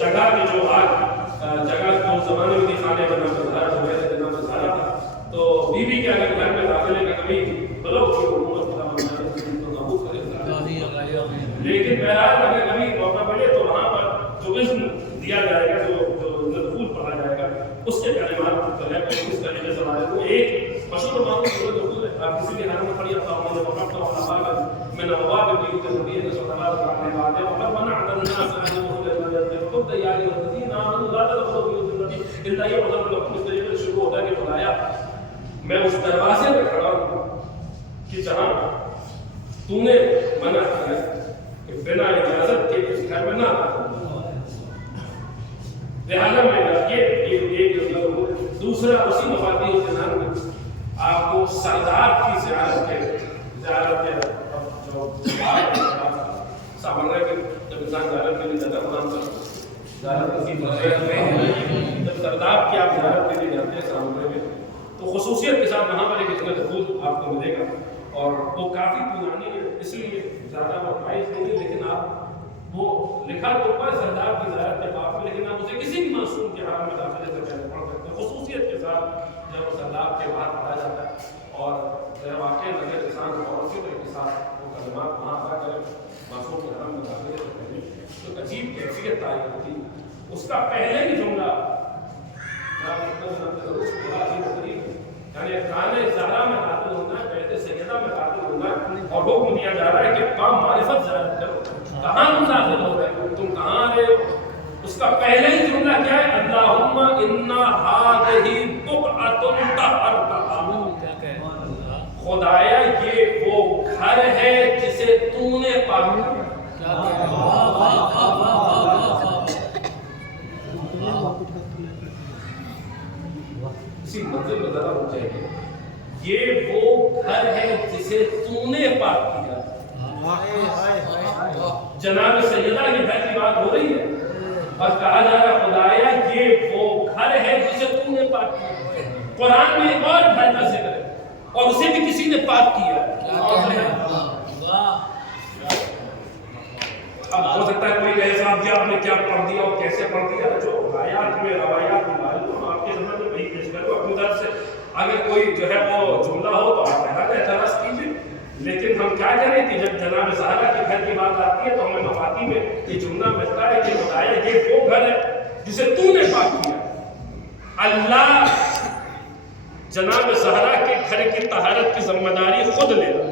جگہ کی جو جگہ جو زمانے میں دکھانے کا نام زہرا جو ہے نام زہرا تھا، تو بیوی کے اگر گھر میں داخلے کا کبھی بلو کی حکومت کا بنانے تو قبول کرے گا، لیکن بہرحال اگر کبھی موقع ملے تو وہاں پر جو اذن دیا جائے گا، جو مدخول پڑھا جائے گا، اس کے کلمات جو ہے اس طریقے سے ہمارے کو ایک مشہور معمول ضرور ہے. کسی بھی حرم میں پڑھی اپنا نے وقت اور نماز میں نواب بھی کے نبی صلی اللہ علیہ وسلم نے بات ہے اور منع الناس ان يدخلوا خود تیاری الذين امنوا لا تدخلوا بيوت النبي الا يؤذن لكم. اس طریقے سے شروع ہوتا ہے کہ خدایا میں اس دروازے پہ کھڑا ہوں کہ جہاں تو نے منع کیا کہ بنا اجازت کے اس گھر میں نہ آنا، لہذا میں یہ دوسرا اسی مفادی اطمینان میں آپ کو سردار کی زیارت کے جو سامنے کے جب انسان زیارت کے لیے جاتا ہے زیارت کی جب سردار کی آپ زیارت کے لیے جاتے ہیں سامنے میں تو خصوصیت کے ساتھ وہاں پر ایک اس میں دخول آپ کو ملے گا اور وہ کافی پرانی ہے، اس لیے زیادہ وقائف نہیں ہے، لیکن آپ وہ لکھا تو اوپر سردار کی زیارت کے باب میں، لیکن آپ اسے کسی بھی معصوم کے حرم میں داخلے سے پہلے پڑھ سکتے ہیں. خصوصیت کے ساتھ جب وہ سردار کے باہر پڑھا جاتا ہے اور واقع نظر انسان اور کے ساتھ وہ کلمات وہاں ادا کرے معصوم کے حرم میں داخلے سے پہلے، تو عجیب کیفیت تعین ہوتی. اس کا پہلے ہی جملہ یعنی خانہ زہرا میں داخل ہونا ہے، بیت سیدہ میں داخل ہونا ہے اور حکم دیا جا رہا ہے کہ با معرفت زیارت کرو. کہاں تم داخل ہو رہے ہو، تم کہاں آ رہے ہو؟ اس کا پہلے ہی جملہ کیا ہے؟ اللہم انا ہذہ بقعۃ طہرتھا. خدایا یہ وہ گھر ہے جسے تو نے پاک کیا. اسی منزل میں ذرا ہو جائے گی، یہ وہ گھر ہے جسے تو نے پاک کیا. جناب سیدہ کے گھر کی بات ہو رہی ہے اور کہا جا رہا خدایا یہ وہ گھر ہے جسے تو نے پاک کیا. قرآن میں ایک اور گھر کا ذکر ہے اور اسے بھی کسی نے پاک کیا. اب ہو سکتا ہے کوئی کہے صاحب جی آپ نے کیا پڑھ دیا اور کیسے پڑھ دیا، جو آیات میں روایات میں معلوم آپ کے سمجھ میں وہی پیش کرو اپنی طرف سے. اگر کوئی جو ہے وہ جملہ ہو تو آپ بہرحال اعتراض کیجیے، لیکن ہم کیا کریں کہ جب جناب زہرا کے گھر کی بات آتی ہے تو ہمیں مفاتی میں یہ جملہ ملتا ہے کہ بتایا یہ وہ گھر ہے جسے تو نے پاک کیا. اللہ جناب زہرا کے گھر کی طہارت کی ذمہ داری خود لے رہا،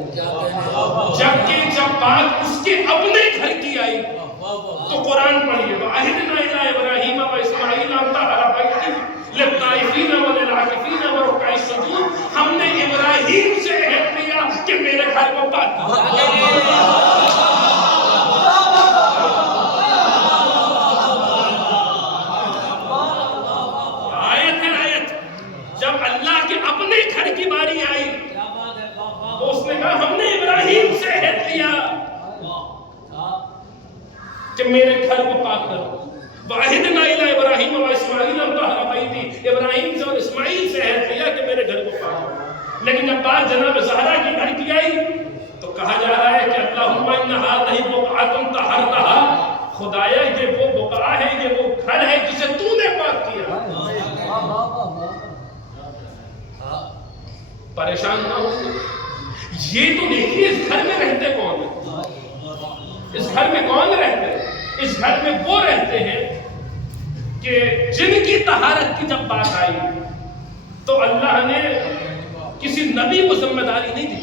جبکہ جب بات اس کے اپنے گھر کی آئی تو قرآن پڑھیے وَعَهِدْنَا إِلَىٰ إِبْرَاهِيمَ وَإِسْمَاعِيلَ أَن طَهِّرَ بَيْتِي لِلطَّائِفِينَ وَلِلْعَاكِفِينَ وَرُكَّعِ السُّجُودِ. ہم نے ابراہیم سے عہد لیا کہ میرے گھر کو پاک کر. آیت ہے آیت. جب اللہ کے اپنے گھر کی باری آئی تو اس نے کہا ہم نے ابراہیم سے عہد لیا کہ میرے گھر کو پاک کرو. وَعَهِدْنَا إِلَىٰ إِبْرَاهِيمَ وَإِسْمَاعِيلَ أَن طَهِّرَ بَيْتِي. ابراہیم سے اور اسماعیل سے عہد لیا کہ میرے گھر کو پاک کرو. لیکن جب بات جناب زہرا کی گھر کی آئی تو کہا جا رہا ہے کہ اللہم اِنَّ هَٰذِهِ بُقْعَةٌ طَهَّرْتَهَا. خدایا یہ وہ بقعہ ہے، یہ وہ گھر ہے جسے تو نے پاک کیا. پریشان نہ ہو، یہ تو دیکھیے اس گھر میں رہتے کون ہیں، اس گھر میں کون رہتے ہیں؟ اس گھر میں وہ رہتے ہیں کہ جن کی طہارت کی جب بات آئی تو اللہ نے کسی نبی کو ذمہ داری نہیں دی،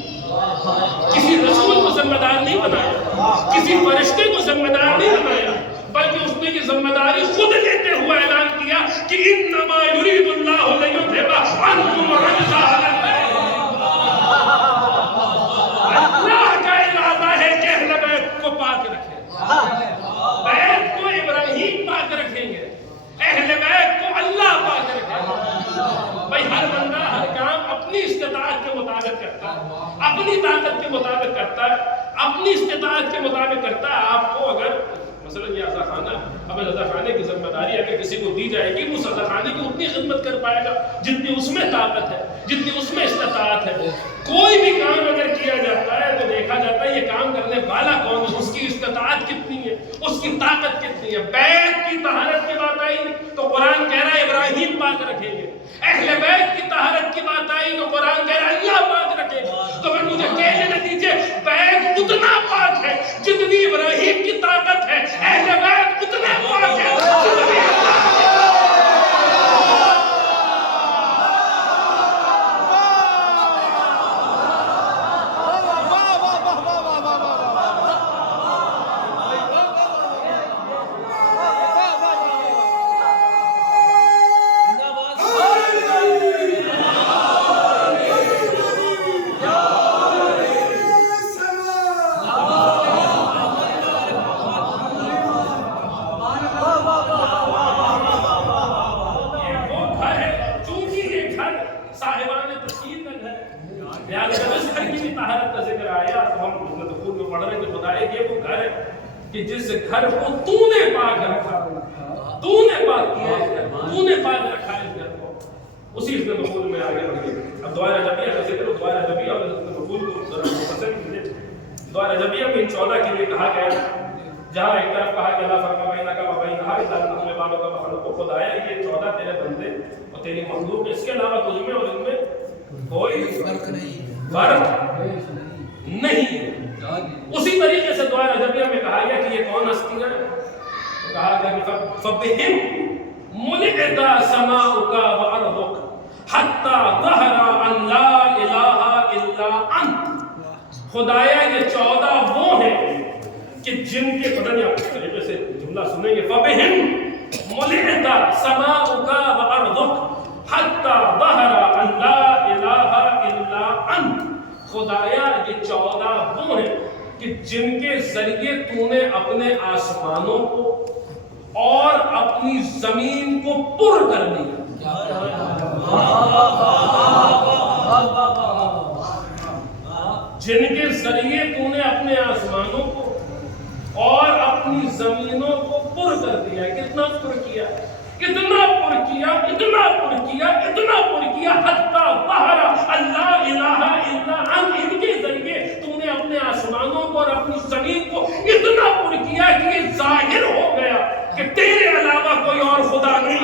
کسی رسول کو ذمہ دار نہیں بنایا، کسی فرشتے کو ذمہ دار نہیں بنایا، بلکہ اس نے یہ ذمہ داری خود لیتے ہوئے اعلان کیا کہ انما یرید اللہ لیذھب عنکم الرجس اہل البیت. اللہ کا ارادہ ہے کہ اہل بیت کو پاک رکھے. بیت کو ابراہیم پاک رکھیں گے، اہل بیت کو اللہ پاک رکھے گا. بھائی ہر بندہ ہر کام اپنی استطاعت کے مطابق کرتا ہے، اپنی طاقت کے مطابق کرتا ہے، اپنی استطاعت کے مطابق کرتا ہے. آپ کو اگر مثلا یہ عزا خانہ، اب عزا خانے کی ذمہ داری اگر کسی کو دی جائے گی وہ عزا خانے کی اتنی خدمت کر پائے گا جتنی اس میں طاقت ہے. جتنی اس میں استطاعت ہے. کوئی بھی کام اگر کیا جاتا ہے تو دیکھا جاتا ہے یہ کام کرنے والا کون ہے, اس کی استطاعت کتنی ہے, اس کی طاقت کتنی ہے. بیت کی طہارت کی بات آئی تو قرآن کہہ رہا ہے ابراہیم پاک رکھیں گے. اہل بیت کی طہارت کی بات آئی تو قرآن کہہ رہا ہے اللہ پاک رکھے گا. تو پھر مجھے کہنے نہ دیجیے بیت اتنا پاک ہے جتنی ابراہیم کی طاقت ہے, اہل بیت اتنے پاک ہے جتنی کہ جس گھر کو تو نے پاک رکھا, تو نے پاک کیا ہے اس گھر کو, تو نے پاک رکھا ہے اس گھر کو, اسی اس میں مفعول میں آگے بڑھیے. اب دعا رجبیہ کا ذکر, دعا رجبیہ اور مفعول کو ذرا مفصل کیجیے. دعا رجبیہ میں ان 14 کے لیے کہا گیا ہے, جہاں ایک طرف کہا کہ اللہ فرما بینہ کا وبینہ اللہ تمہیں بابا کا مخلوق کو خدایا, یہ 14 تیرے بندے اور تیری مخلوق, اس کے علاوہ تجھ میں اور ان میں کوئی فرق نہیں. اسی طریقے سے دعا رجبیہ میں کہا گیا کہ یہ کون ہستی ہے, تو کہا گیا کہ فَبِهِمْ مُلِئَتَ سَمَاؤُكَ وَأَرْضُكَ حَتَّى ظَهَرَ أَنْ لَا إِلَٰهَ إِلَّا أَنْتَ. خدایا یہ 14 وہ ہیں کہ جن کے بدن یا اس طریقے سے جملہ سنیں گے, فَبِهِمْ مُلِئَتَ سَمَاؤُكَ وَأَرْضُكَ حَتَّى ظَهَرَ أَنْ لَا إِلَٰهَ إِلَّا أَنْتَ. خدایا یہ 14 وہ ہیں کہ جن کے ذریعے تو نے اپنے آسمانوں کو اور اپنی زمین کو پر کر دیا. جن کے ذریعے تو نے اپنے آسمانوں کو اور اپنی زمینوں کو پر کر دیا. کتنا پر کیا, اتنا پر کیا, اتنا پر کیا, اتنا پر کیا, حتی ظہر اللہ الہ الا انت. ان کے ذریعے تم نے اپنے آسمانوں کو اور اپنی زمین کو اتنا پر کیا کہ یہ ظاہر ہو گیا کہ تیرے علاوہ کوئی اور خدا نہیں.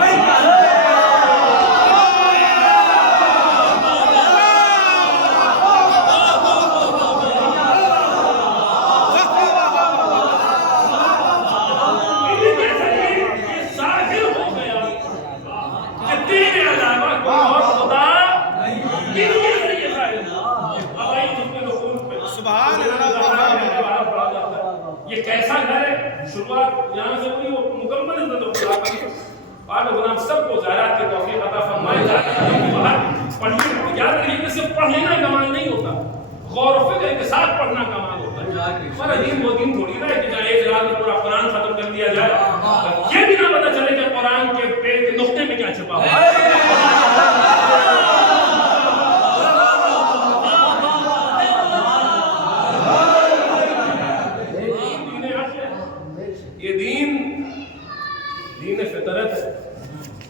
یہ کیسا گھر ہے, شروعات یہاں سے ہوئی, وہ مکمل عزت و آل غلام سب کو زائرات کے توفیق عطا فرمائے. پڑھنے یاد رہیے کہ صرف پڑھ لینا کمال نہیں ہوتا, غور و فکر کے ساتھ پڑھنا کمال ہوتا ہے. ہمارا دین وہ دین تھوڑی نہ ہے کہ جہاں ایک رات میں پورا قرآن ختم کر دیا جائے, یہ بھی نہ پتہ چلے کہ قرآن کے پیڑ کے نقطے میں کیا چھپا ہوا ہے. فطرت ہے.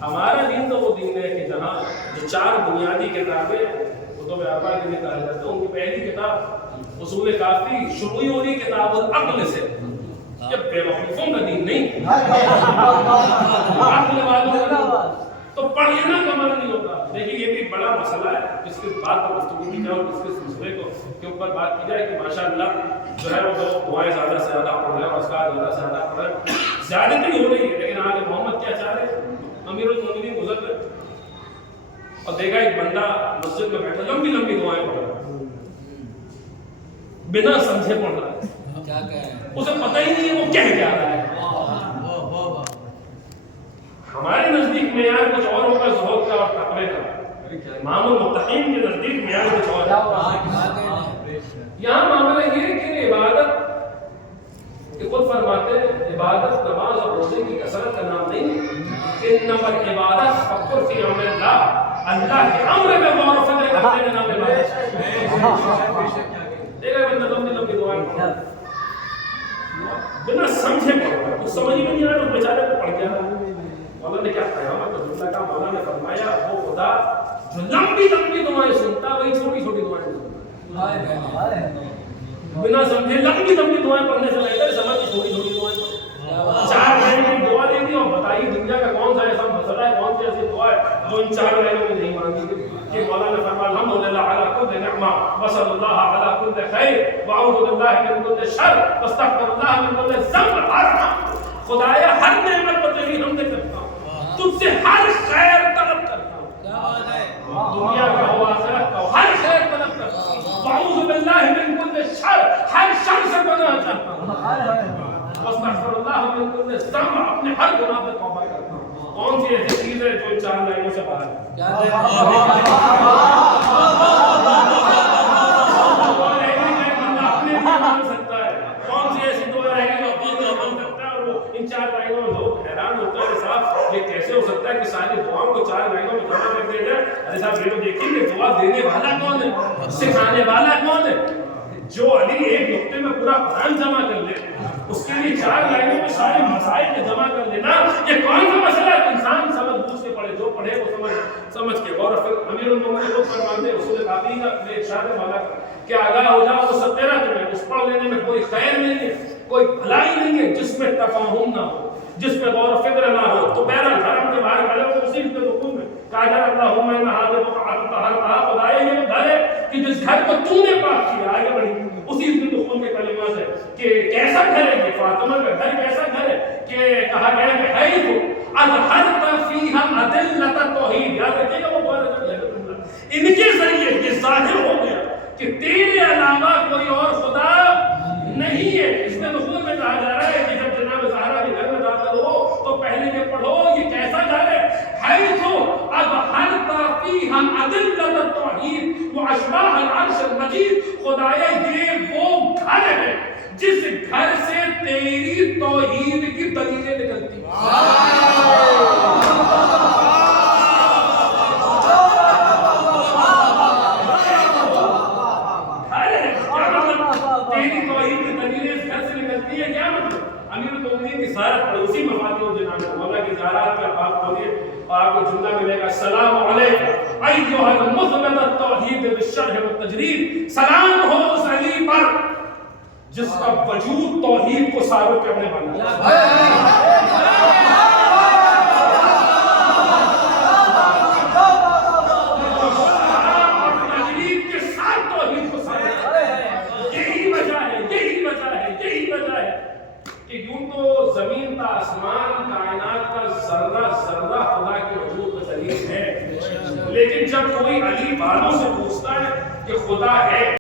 ہمارا دین تو وہ دین ہے کہ جہاں جو 4 بنیادی کتابیں کتب اربع کے لیے کہا جاتا ہے, ان کی پہلی کتاب اصول کافی شروعی ہو رہی کتاب العقل سے. یہ بے وقوفوں کا دین نہیں, عقل والوں کا تو پڑھ لینا کمال نہیں ہوتا. دیکھیے یہ بھی بڑا مسئلہ ہے جس کے بعد پر گفتگو کی جائے اور اس کے سلسلے کو کے اوپر بات کی جائے کہ ماشاءاللہ جو ہے وہ دعائیں زیادہ سے زیادہ پڑھ رہے ہیں اور اذکار زیادہ سے زیادہ پڑھ رہے ہیں. زیادتی ہو رہی ہے, لیکن آگے محمد کیا چاہ رہے ہیں, امیر المومنین گزر رہے اور دیکھا ایک بندہ مسجد میں بیٹھا لمبی لمبی دعائیں پڑھ رہا ہے, بنا سمجھے پڑھ رہا ہے, اسے پتہ ہی نہیں ہے وہ کہہ کیا رہا ہے. ہمارے نزدیک معیار کچھ اور ہوگا زہد کا اور تقوی کا, امام المتقین کے نزدیک معیار کچھ اور ہے. یہاں معاملہ یہ ہے کہ عبادت کہ خود فرماتے ہیں عبادت نماز اور روزے کی کثرت کا نام نہیں, انما عبادت تفکر فی امر اللہ, اللہ کے امر میں غور و فکر کرنے کا نام عبادت. دیکھا بندہ لمبی لمبی دعائیں بنا سمجھے پڑھ رہا ہے, کچھ سمجھ میں نہیں آ رہا, بیچارے کو پڑھ گیا. مولانا نے کیا قیامت کا جملہ کا, مولانا نے فرمایا وہ خدا جو لمبی لمبی دعائیں سنتا وہی چھوٹی چھوٹی دعائیں سنتا. بنا سمجھے لمبی لمبی دعائیں پڑھنے سے بہتر سمجھ کی چھوٹی چھوٹی دعائیں پڑھ. 4 مہینے کی دعا دے دی اور بتائیے دنیا کا کون سا ایسا مسئلہ ہے, کون سی ایسی دعا ہے جو ان 4 مہینوں میں نہیں مانگی گئی. کہ مولا نے فرمایا الحمدللہ علی کل نعمہ وصلی اللہ علی کل خیر واعوذ باللہ من کل شر واستغفر اللہ من کل ذنب. خدایا ہر نعمت پر تیری حمد کرتا ہوں, تجھ سے ہر خیر طلب کرتا ہوں, دنیا کا ہو آخرت کا ہو, ہر خیر طلب کرتا ہوں. واعوذ باللہ من کل شر, ہر شر سے پناہ چاہتا ہوں. واستغفر اللہ من کل ذنب, اپنے ہر گناہ سے توبہ کرتا ہوں. کون سی ایسی چیز ہے جو 4 لائنوں سے باہر ہے؟ کون سی ایسی دعا ہے جو اپنی بن سکتا ہے؟ اور وہ ان 4 لائنوں میں لوگ حیران ہوتے ہیں صاحب یہ کیسے ہو سکتا ہے کہ ساری دعاؤں کو 4 لائنوں میں جمع کر دیا جائے. ارے صاحب یہ تو دیکھیں کہ دعا دینے والا کون ہے, سکھانے والا کون ہے. جو علی ایک نقطے میں پورا قرآن جمع کر لے, اس کے لیے 4 لائنوں میں سارے مسائل کو جمع کر لینا, یہ کون سا مسئلہ ہے؟ انسان سمجھ بوجھ کے پڑھے, جو پڑھے وہ سمجھ کے. اور پھر امیر المومنین کو فرماتے ہیں رسول کافی کا اپنے ارشاد والا کہ آگاہ ہو جاؤ وہ سب تیرا تمہیں, اس پڑھ لینے میں کوئی خیر نہیں ہے, کوئی بھلائی نہیں ہے جس میں تفاہم نہ ہو, جس میں غور و فکر نہ ہو. تو بہرحال حرم کے باہر کھڑے ہو اسی کے رکوع میں کہا اللہم ان ھذا البقعۃ طہرتھا, خدایا یہ وہ گھر ہے کہ جس گھر کو تو نے پاک کیا. آگے بڑھی اسی دخول کے کلمات ہے کہ کیسا گھر ہے یہ فاطمہ کا گھر, کیسا گھر ہے کہ کہا گیا کہ حیث اظہرت فیہا ادلۃ التوحید. یاد رکھیے گا وہ بہت ان کے ذریعے یہ ظاہر ہو گیا کہ تیرے علاوہ کوئی اور خدا نہیں ہے. اس میں دخول میں کہا جا رہا ہے کہ جب جناب زہرا کے گھر میں داخل ہو تو پہلے یہ پڑھو یہ کیسا گھر ہے. حیث اظہرت فیہا ادلۃ التوحید واشباہ العرش المجید. خدایا یہ وہ گھر ہے جس گھر سے تیری توحید کی دلیلیں نکلتی ہیں. تیری توحید کی دلیلیں اس گھر سے نکلتی ہے. کیا مطلب؟ امیر المومنین کی زیارت پر اسی مفاتیح الجنان مولا کی زیارت کا آپ کھولئے اور آپ کو جملہ ملے گا السلام علیکم ایھا المثبت التوحید بالشرح والتجرید. سلام ہو اس علی پر جس کا وجود توحید کو ساروں کرنے والا ہے. یوں تو زمین کا آسمان کائنات کا ذرہ ذرہ خدا کے وجود کا دلیل ہے, لیکن جب کوئی علی والوں سے پوچھتا ہے کہ خدا ہے